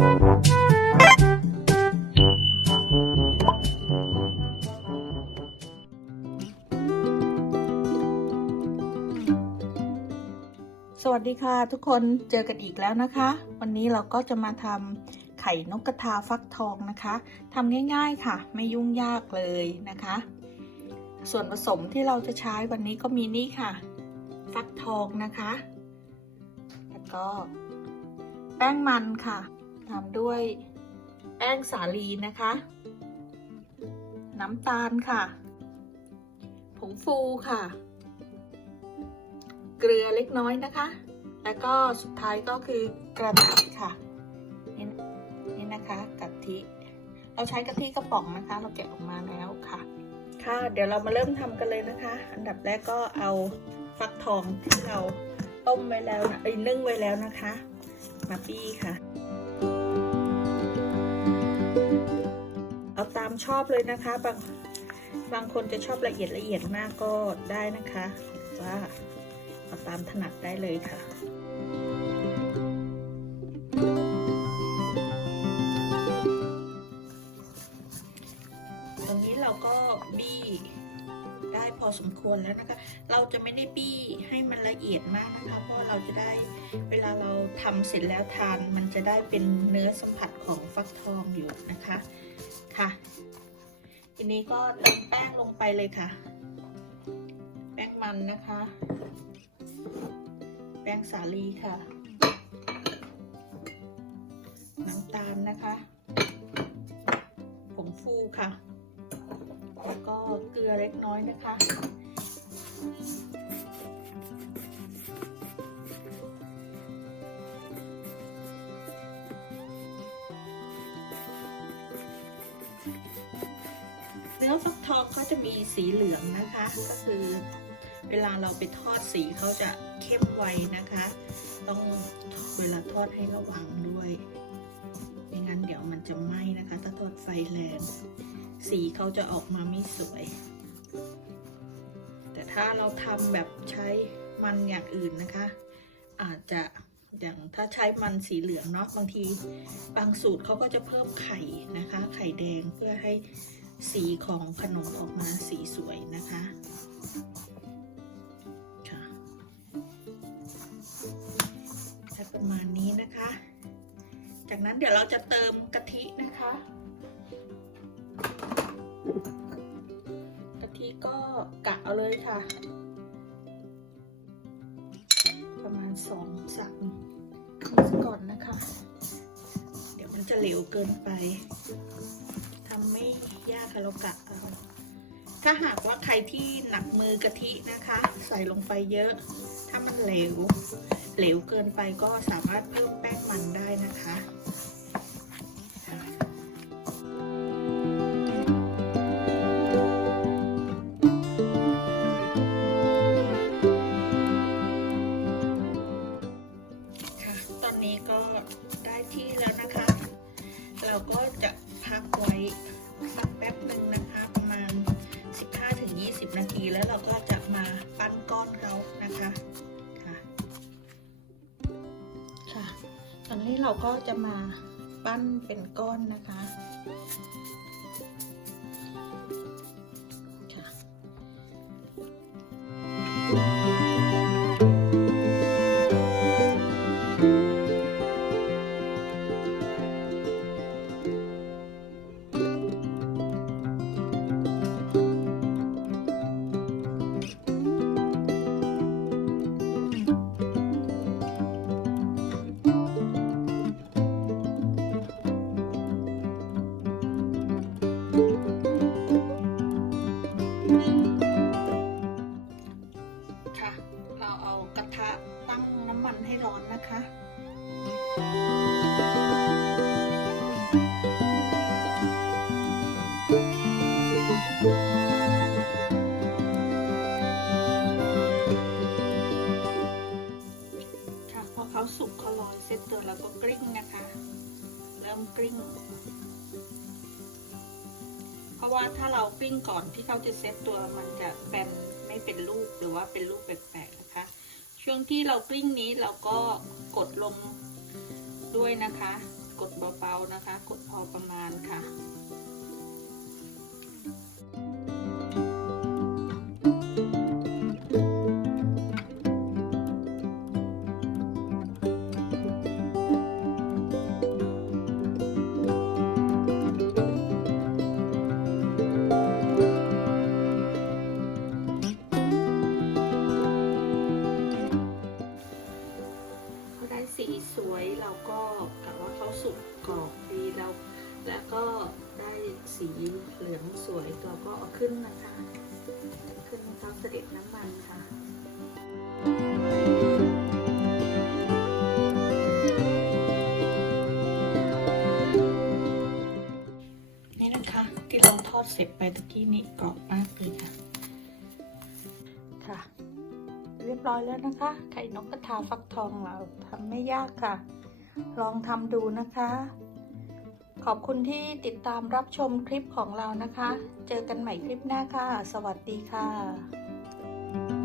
สวัสดีค่ะทุกคนเจอกันอีกแล้วนะคะ วันนี้เราก็จะมาทำไข่นกกระทาฟักทองนะคะทำง่ายๆค่ะ ไม่ยุ่งยากเลยนะคะ ส่วนผสมที่เราจะใช้วันนี้ก็มีนี่ค่ะ ฟักทองนะคะ แล้วก็แป้งมันค่ะ ทำด้วยแป้งสาลีนะคะ น้ำตาลค่ะ ผงฟูค่ะ เกลือเล็กน้อยนะคะ แล้วก็สุดท้ายก็คือกระทิค่ะนี่นี่นะคะกะทิ เราใช้กะทิกระป๋องนะคะ เราแกะออกมาแล้วค่ะ ค่ะ เดี๋ยวเรามาเริ่มทำกันเลยนะคะ อันดับแรกก็เอาฟักทองที่เราต้มไว้แล้วนะเอ้นึ่งไว้แล้วนะคะ มาปี้ค่ะ ควาตามชอบเลยนะคะ บางบางคนจะชอบละเอียดละเอียดมากก็ได้นะคะ ว่าเอาตามถนัดได้เลยค่ะ ควรแล้วนะคะ เราจะไม่ได้บี้ให้มันละเอียดมากนะคะ เพราะเราจะได้เวลาเราทำเสร็จแล้วทาน มันจะได้เป็นเนื้อสัมผัสของฟักทองอยู่นะคะค่ะ ทีนี้ก็เติมแป้งลงไปเลยค่ะ แป้งมันนะคะ แป้งสาลีค่ะ น้ำตาลนะคะผงฟูค่ะ แล้วก็เกลือเล็กน้อยนะคะ เนื้อฟักทองเขาจะมีสีเหลืองนะคะ ก็คือเวลาเราไปทอดสีเขาจะเข้มไวนะคะ ต้องเวลาทอดให้ระวังด้วยไม่งั้นเดี๋ยวมันจะไหม้นะคะ ถ้าทอดไฟแรงสีเขาจะออกมาไม่สวย ถ้าเราทำแบบใช้มันอย่างอื่นนะคะ อาจจะอย่างถ้าใช้มันสีเหลืองเนาะบางทีบางสูตรเขาก็จะเพิ่มไข่นะคะ ไข่แดงเพื่อให้สีของขนมออกมาสีสวยนะคะค่ะจะประมาณนี้นะคะ จากนั้นเดี๋ยวเราจะเติมกะทินะคะ ทิก็กะเอาเลยค่ะ ประมาณสองสักนี่ก่อนนะคะ เดี๋ยวมันจะเหลวเกินไปทำไม่ยากค่ะเรากะเอาถ้าหากว่าใครที่หนักมือกะทินะคะ ใส่ลงไปเยอะ ถ้ามันเหลว เหลวเกินไปก็สามารถเพิ่มแป้งมันได้นะคะ สักแป๊บหนึ่งนะคะ ประมาณ 15-20 นาทีแล้วเราก็จะมาปั้นก้อนเขานะคะค่ะค่ะตอนนี้เราก็จะมาปั้นเป็นก้อนนะคะ ค่ะ เราเอากระทะตั้งน้ำมันให้ร้อนนะคะค่ะพอเขาสุกเขาลอยเสร็จตัวเราก็กลิ้งนะคะ เริ่มกลิ้ง เพราะว่าถ้าเรากลิ้งก่อนที่เขาจะเซตตัวมันจะแบนไม่เป็นลูกหรือว่าเป็นลูกแปลกๆนะคะ ช่วงที่เรากลิ้งนี้เราก็กดลงด้วยนะคะ กดเบาๆนะคะ กดพอประมาณค่ะ องสวยเราก็เอาขึ้นนะคะ ขึ้นเตาเสด็จน้ำมันค่ะนี่นะคะที่เราทอดเสร็จไปตะกี้นี้กรอบมากเลยค่ะ ค่ะ เรียบร้อยแล้วนะคะ ไข่นกกระทาฟักทองเราทำไม่ยากค่ะ ลองทำดูนะคะ ขอบคุณที่ติดตามรับชมคลิปของเรานะคะ เจอกันใหม่คลิปหน้าค่ะ สวัสดีค่ะ